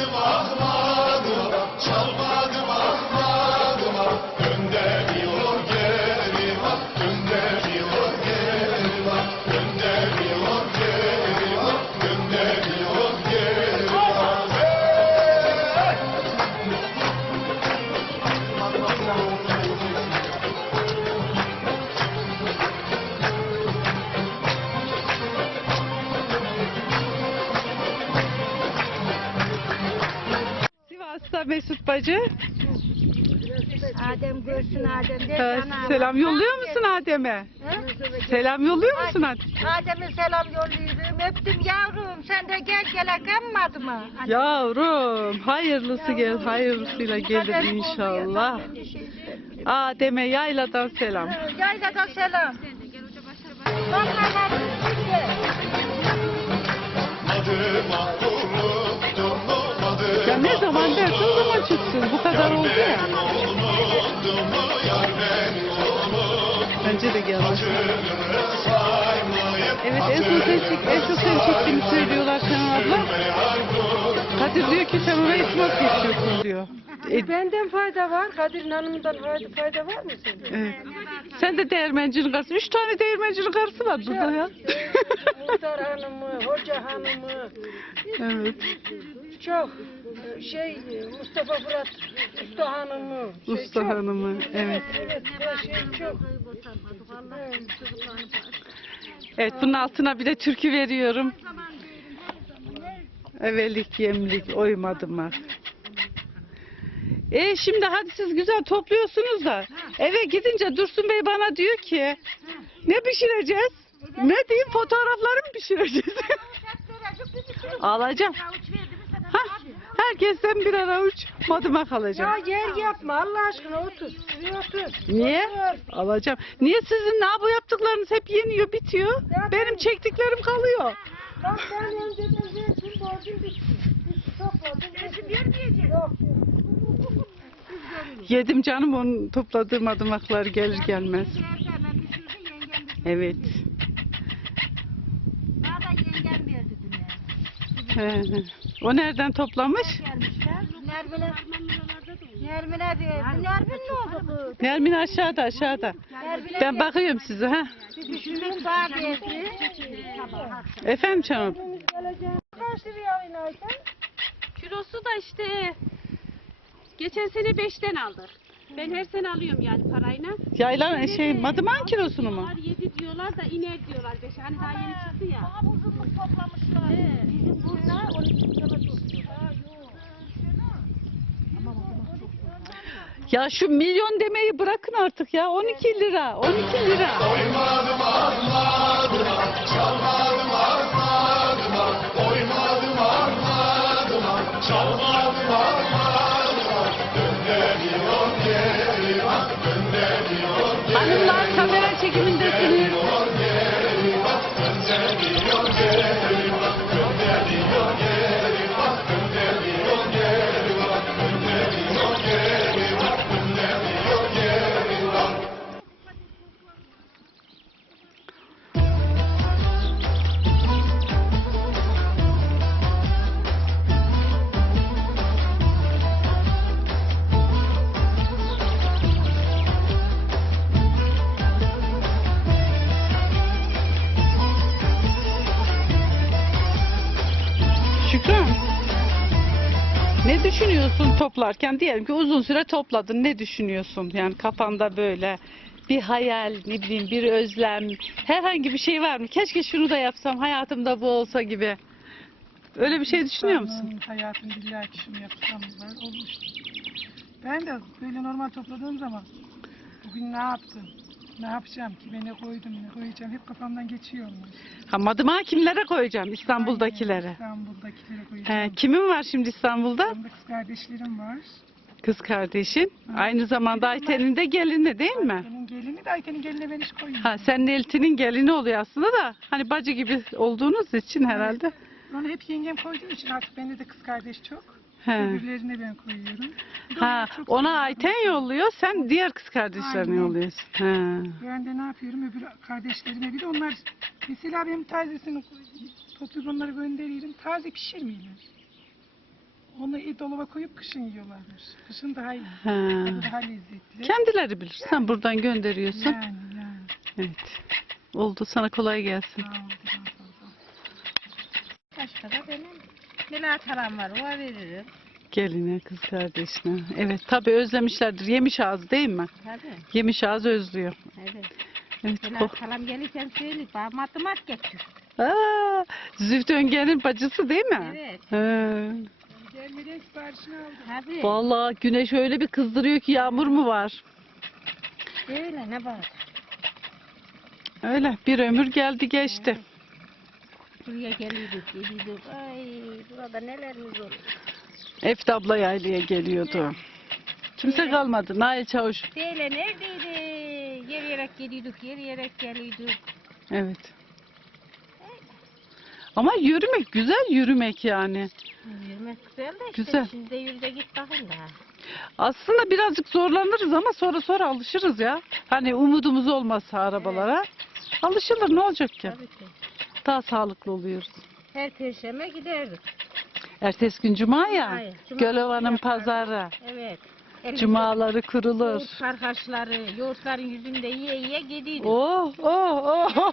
Fatıma Fatıma abla Mesut bacı? Adem görsün Adem. De Ha, sana. selam yolluyor musun Adem'e? Selam yolluyor musun Adem? Adem'e selam yolluyorum. Öptüm yavrum. Sen de gel gele kalmadı mı? Yavrum hayırlısı gel hayırlısıyla gelir inşallah. Adem'e yayladan selam. Yayladan selam. Baklalar kadar oldu ya. Bence de gelmez. Evet en son sen çek, en çok sen çektiğini söylüyorlar Kenan abla. Kadir diyor ki sen oraya ismat geçiyorsun diyor. E, Benden fayda var, Kadir Hanım'dan fayda, fayda var mı senin? evet. Sen de değirmencinin karısı. Üç tane değirmencinin karısı var burada ya. Muhtar Hanım'ı, Hoca Hanım'ı, evet. çok şey Mustafa Fırat Usta Hanım'ı. Şey, Usta çok. hanımı. Evet. Evet, her şey çok. Evet bunun altına bir de türkü veriyorum. Evelik yemlik oymadım var. E şimdi hadi siz güzel topluyorsunuz da eve gidince Dursun Bey bana diyor ki ne pişireceğiz? Ne diyeyim fotoğrafları mı pişireceğiz? Alacağım. Herkesten birer avuç madımak Ya alacağım. yer yapma Allah aşkına otur. Bir otur. Niye? Otur. Alacağım. Niye sizin ne bu yaptıklarınız hep yeniyor bitiyor? Benim çektiklerim kalıyor. Bak ben önceden verdim, borcum bitti. Topladım. Resim vermeyeceğim. Yok. Yedim canım onun topladığım adımaklar gelir gelmez. Evet. Bana da yengem verdi düne. He. O nereden toplamış? Gelmişler. Nermin'e. Nermin'e verdi. Nermin ne oldu kız? Nermin aşağıda aşağıda. Nermin'e Ben bakıyorum size ha. Düşünmek verdi. Efendim canım. Kilosu da işte geçen sene 5'ten aldık. Ben her sene alıyorum yani parayla. Yaylan şey madıman kilosunu mu? Diyorlar 7 diyorlar da iner diyorlar 5'e. Hani daha yeni çıktı ya. Uzunluk toplamışlar. Bizim burada 12 kilo tutuyor. Ya şu milyon demeyi bırakın artık ya. 12 lira. 12 lira. Hanımlar Kimin bekleniyor? Toplarken? Diyelim ki uzun süre topladın. Ne düşünüyorsun? Yani kafanda böyle bir hayal, ne bileyim bir özlem, herhangi bir şey var mı? Keşke şunu da yapsam, hayatımda bu olsa gibi. Öyle bir şey düşünüyor musun? Hayatın billahi ki şunu yapsam var olmuş. Ben de böyle normal topladığım zaman bugün ne yaptım? Ne yapacağım ki? Ben ne koydum, ne koyacağım? Hep kafamdan geçiyor mu? Ha, madımağı kimlere koyacağım? İstanbul'dakilere. Aynen, İstanbul'dakilere He, koyacağım. kimin var şimdi İstanbul'da? De kız kardeşlerim var. Kız kardeşin. Aynı zamanda Ayten'in de gelini değil mi? Benim gelini de Ayten'in geline ben hiç koymuyorum. Ha, sen Elti'nin gelini oluyor aslında da hani bacı gibi olduğunuz için herhalde. Onu hep yengem koyduğu için artık bende de kız kardeş çok. He. Öbürlerine ben koyuyorum. Ha, ona. Ayten yolluyor, sen diğer kız kardeşlerine Aynen. yolluyorsun. Ha. Ben de ne yapıyorum öbür kardeşlerime bir de onlar mesela benim tazesini toplayıp onları gönderiyorum. Taze pişirmiyorlar. Onu e, dolaba koyup kışın yiyorlarmış. Kışın daha iyi. Ha. Daha lezzetli. Kendileri bilir. Sen buradan gönderiyorsun. Yani yani. Evet. Oldu. Sana kolay gelsin. Sağ ol. Başka da benim Melahat haram var. O veririm. Geline, kız kardeşine. Evet, tabii özlemişlerdir. Yemiş ağzı değil mi? Tabii. Yemiş ağzı özlüyor. Evet. Evet. Melahat haram gelirken söyle. Bana matematik getir. Aa, Zühtü Öngen'in bacısı değil mi? Evet. Ha. Nermin'e siparişini aldım. Hadi. Vallahi güneş öyle bir kızdırıyor ki yağmur mu var? Öyle ne var? Öyle bir ömür geldi geçti. Buraya geliyorduk, geliyorduk. Ay burada nelerimiz olur. Efti abla yaylaya geliyordu. Kimse kalmadı. Nail Çavuş. Böyle neredeydi? Yeriyerek geliyorduk, yeriyerek geliyorduk. Evet. Ama yürümek güzel yürümek yani. Yürümek güzel de işte Güzel. şimdi de yürü de git bakın da. Aslında birazcık zorlanırız ama sonra sonra alışırız ya. Hani umudumuz olmazsa arabalara. Alışılır ne olacak ki? Tabii ki. Daha sağlıklı oluyoruz. Her perşembe giderdik. Ertesi gün cuma ya. Hayır, cuma Gölova'nın pazarı. Evet. Elimizde Cumaları kurulur. Yoğurt sarkaçları, yoğurtların yüzünde yiye yiye gidiyorduk. Oh oh oh.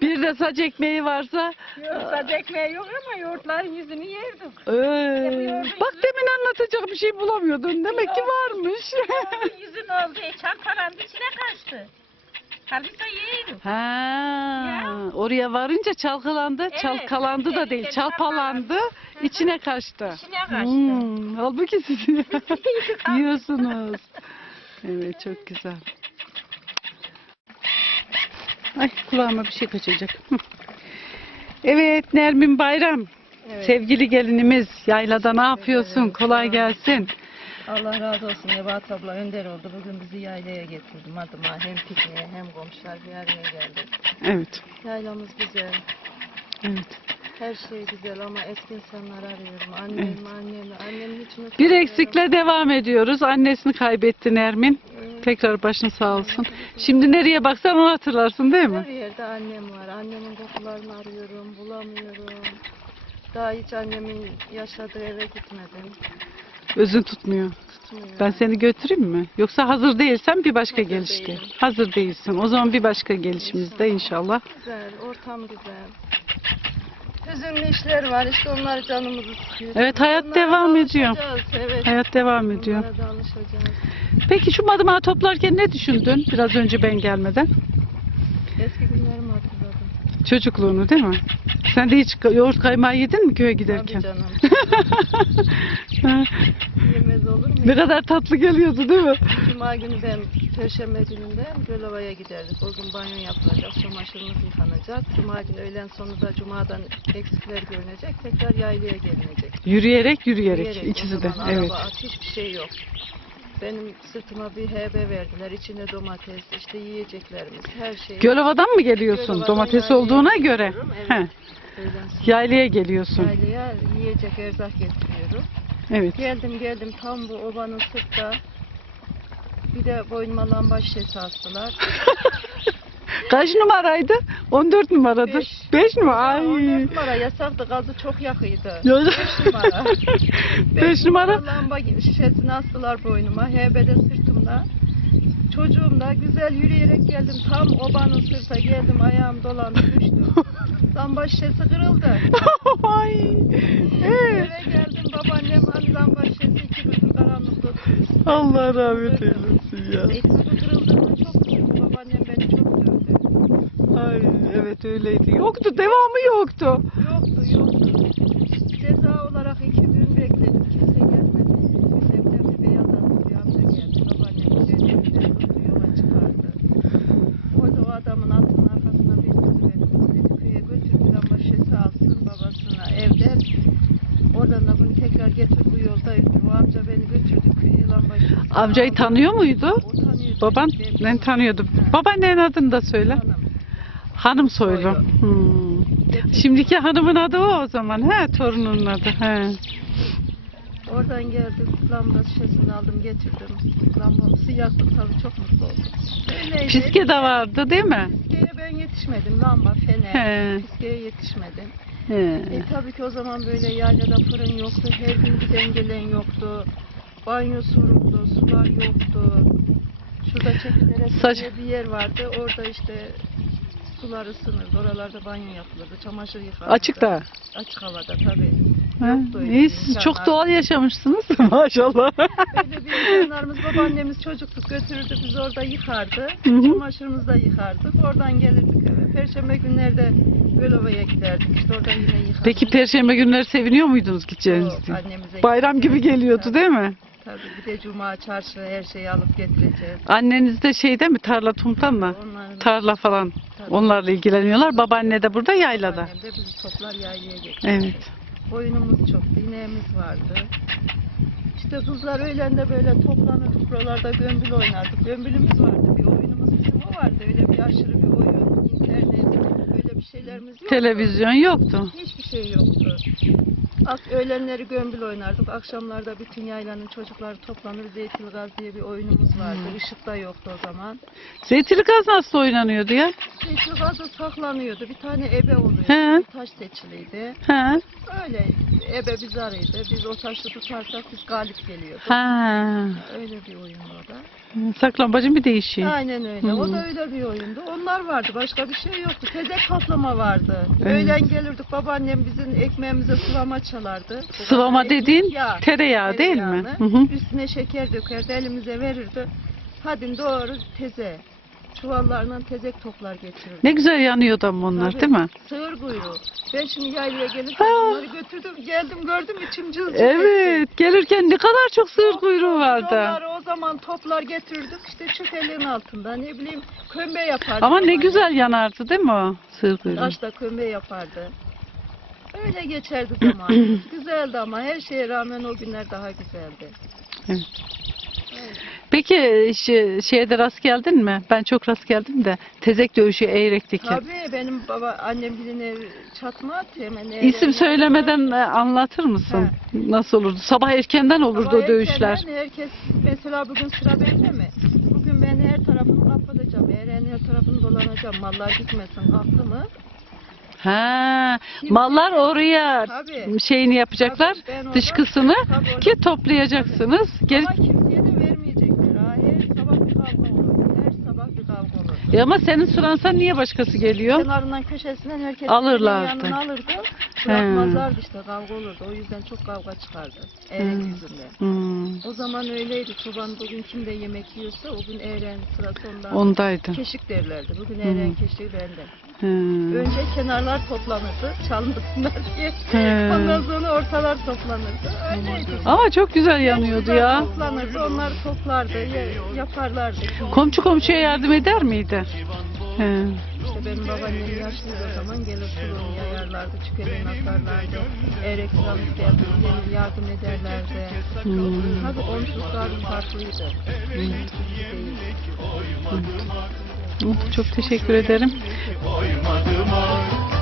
bir de saç ekmeği varsa. Yoğurt saç ekmeği yok ama yoğurtların yüzünü yerdik. Ee, bak demin anlatacak bir şey bulamıyordun. Demek ki varmış. Yüzün oldu, çarparandı içine kaçtı. Halbuki yiyorduk. Ha, oraya varınca çalkalandı. Evet, Çalkalandı da değil. kendine Çalpalandı. içine kaçtı. İçine kaçtı. Hmm, halbuki siz yiyorsunuz. Evet çok güzel. Ay kulağıma bir şey kaçacak. Hı. Evet Nermin Bayram. Sevgili gelinimiz yaylada ne yapıyorsun? Kolay gelsin. Allah razı olsun Nebahat abla önder oldu. Bugün bizi yaylaya getirdi. Madıma hem pikniğe hem komşular bir araya geldi. Evet. Yaylamız güzel. Evet. Her şey güzel ama eski insanlar arıyorum. Annem, annemi, annemi hiç Bir unutmuyorum. eksikle devam ediyoruz. Annesini kaybetti Nermin. Tekrar başın sağ olsun. Şimdi nereye baksan onu hatırlarsın değil mi? Her yerde annem var. Annemin kokularını arıyorum, bulamıyorum. Daha hiç annemin yaşadığı eve gitmedim. Özün tutmuyor. Tutmuyor. Ben seni götüreyim mi? Yoksa hazır değilsen bir başka Hazır gelişte. değilim. Hazır değilsin. O zaman bir başka gelişimizde inşallah. Güzel, ortam güzel. Hüzünlü işler var işte onlar canımızı sıkıyor. Evet, hayat Onlara devam ediyor. Evet. Hayat devam ediyor. Peki şu madımağı toplarken ne düşündün? Biraz önce ben gelmeden. Eski günlerimi hatırladım. Çocukluğunu değil mi? Sen de hiç yoğurt kaymağı yedin mi köye giderken? Tabii canım. Yemez olur mu? ne kadar tatlı geliyordu değil mi? Cuma günü ben Perşembe gününde Gölova'ya giderdik. O gün banyo yapılacak, çamaşırımız yıkanacak. Cuma günü öğlen sonu da Cuma'dan eksikler görünecek. Tekrar yaylaya gelinecek. Yürüyerek yürüyerek, Yürüyerek, ikisi de. zaman Evet. Araba, at, hiçbir şey yok. Benim sırtıma bir hebe verdiler. İçinde domates, işte yiyeceklerimiz, her şey. Gölova'dan mı geliyorsun? Gölova'dan Domates olduğuna göre. He. Evet. Sonra Yaylaya geliyorsun. yaylaya yiyecek erzak getiriyorum. Evet. Geldim geldim tam bu obanın sırtta bir de boynuma lamba şişesi astılar. Kaç numaraydı? 14 numaradır. 5 numara. Ay. 14 numara yasaktı gazı çok yakıydı. Ya- 5 numara. 5 numara. Lamba şişesini astılar boynuma. Hebede sırtımda. Çocuğum da güzel yürüyerek geldim. Tam obanın sırta geldim. Ayağım dolandı düştüm. Lamba şişesi kırıldı. Ay. Eve geldim babaannem hani lamba şişesi iki gündür karanlıkta oturuyor. Allah rahmet eylesin ya. Ekmeği kırıldığında çok üzüldüm. Babaannem beni çok dövdü. Ay evet öyleydi. Yoktu devamı yoktu. Yoktu yoktu. Ceza olarak iki gün bekledim. Kimse gelmedi. Evden bir beyaz atlı bir amca geldi. Babaannem beni evden tuttu yola çıkardı. O da o adamın atının arkasına bindirdi beni. Kız dedi köye götürdü ama şişesi alsın babasına evden. Oradan da bunu tekrar getir bu yolda. O amca beni götürdü köye lamba şişesi Amcayı tanıyor muydu? Tanıyordu. Baban tanıyordum. Ha. Babaannenin adını da söyle. hanım. Soylu. Hmm. Şimdiki hanımın adı o o zaman. He torununun adı. He. Oradan geldik, lamba şişesini aldım getirdim. Lamba sıcaklık tabii çok mutlu oldum. Öyleydi. Fiske de vardı değil mi? Fiskeye ben yetişmedim. Lamba, fener. He. Fiskeye yetişmedim. He. E tabii ki o zaman böyle yaylada fırın yoktu. Her gün giden gelen yoktu. Banyo soruldu, sular yoktu. Şurada çekilere Saç- bir yer vardı. Orada işte sular ısınırdı. Oralarda banyo yapılırdı. Çamaşır yıkanırdı. Açıkta. Açık havada tabii. Ha, iyi, siz çok doğal yaşamışsınız. Maşallah. Böyle bir insanlarımız babaannemiz çocukluk götürürdü biz orada yıkardı. Çamaşırımızı da yıkardık. Oradan gelirdik eve. Perşembe günlerde Gölova'ya giderdik. İşte orada yine yıkardık. Peki perşembe günleri seviniyor muydunuz gideceğiniz için? annemize Bayram gibi geliyordu değil mi? Tabii bir de cuma çarşı her şeyi alıp getireceğiz. Anneniz de şeyde mi tarla tumta mı? Onların Tarla falan. Tabii. Onlarla ilgileniyorlar. Babaanne de burada yaylada. Annem de bizi toplar yaylaya getirir. Evet. Koyunumuz çok, ineğimiz vardı. İşte kızlar öğlende böyle toplanırdık buralarda gömbül oynardık. Gömbülümüz vardı, bir oyunumuz bizim o vardı. Öyle bir aşırı bir oyun, internet, öyle bir şeylerimiz yoktu. Televizyon yoktu. Hiçbir şey yoktu. Ak öğlenleri gömbül oynardık. Akşamlarda bütün yaylanın çocukları toplanır. Zeytilgaz diye bir oyunumuz vardı. Işık da yoktu o zaman. Zeytinli gaz nasıl oynanıyordu ya? Zeytilgaz da saklanıyordu. Bir tane ebe oluyordu. He. Bir taş seçiliydi. Ha. Öyle ebe biz arıydı. Biz o taşı tutarsak biz galip geliyorduk. Ha. Öyle bir oyundu o da. Saklambacın bir değişiği. Aynen öyle. O da öyle bir oyundu. Onlar vardı. Başka bir şey yoktu. Tezek toplama vardı. Evet. Öğlen gelirdik. Babaannem bizim ekmeğimize sıvama çalardı. Sıvama Ekmek, dediğin yağ. tereyağı değil mi? Tereyağını. Hı hı. Üstüne şeker dökerdi. Elimize verirdi. Hadi doğru teze. Çuvallarla tezek toplar getirirdi. Ne güzel yanıyordu ama onlar Tabii. değil mi? Sığır kuyruğu. Ben şimdi yaylaya gelirken onları götürdüm. Geldim gördüm içim cız cız etti. Evet. Gelirken ne kadar çok sığır kuyruğu vardı. Onları o zaman toplar getirdik işte çöpelerin altında ne bileyim kömbe yapardı. Ama ne babaannem. güzel yanardı değil mi o sığır kuyruğu? Taşta kömbe yapardı. Öyle geçerdi zaman. güzeldi ama her şeye rağmen o günler daha güzeldi. Peki şey, şeye de rast geldin mi? Ben çok rast geldim de tezek dövüşü Eğrek'teki. Tabii benim baba annem birine çatma attı hemen. İsim söylemeden e, anlatır mısın? Nasıl olurdu? Sabah erkenden olurdu Sabah o dövüşler. Herkes mesela bugün sıra bende mi? Bugün ben her tarafını kapatacağım. Eğer her tarafını dolanacağım. Mallar gitmesin. Kalktı mı? Ha, mallar oraya Tabii. şeyini yapacaklar, Tabii, ben orada- dışkısını Tabii orada- ki toplayacaksınız. Geri... Ama kimseye de vermeyecekler. Ha. Her sabah bir kavga olur. Her sabah bir kavga olur. E ama senin sıransan niye başkası geliyor? Kenarından köşesinden herkes Alırlardı. yanına alırdı. Bırakmazlardı işte kavga olurdu. O yüzden çok kavga çıkardı. Eğren Hmm. yüzünden. Hmm, O zaman öyleydi. Çoban bugün kimde yemek yiyorsa o gün eğren sırası ondan. ondaydı. Keşik derlerdi. Bugün Hmm. keşiği bende. Hmm. Önce kenarlar toplanırdı. Çalmasınlar diye. He. Ondan sonra ortalar toplanırdı. Öyleydi. Ama çok güzel yanıyordu ya. Toplanırdı. Onlar toplardı. ya- Yaparlardı. Komşu komşuya yardım eder miydi? He. İşte benim babaannem yaşlıydı o zaman gelir suluğunu yayarlardı, çükelerini atarlardı. Eğer geldi, gelir yardım ederlerdi. Hmm. Tabii komşuluklarım farklıydı. Gibi değil. Çok teşekkür ederim. Koymadım ah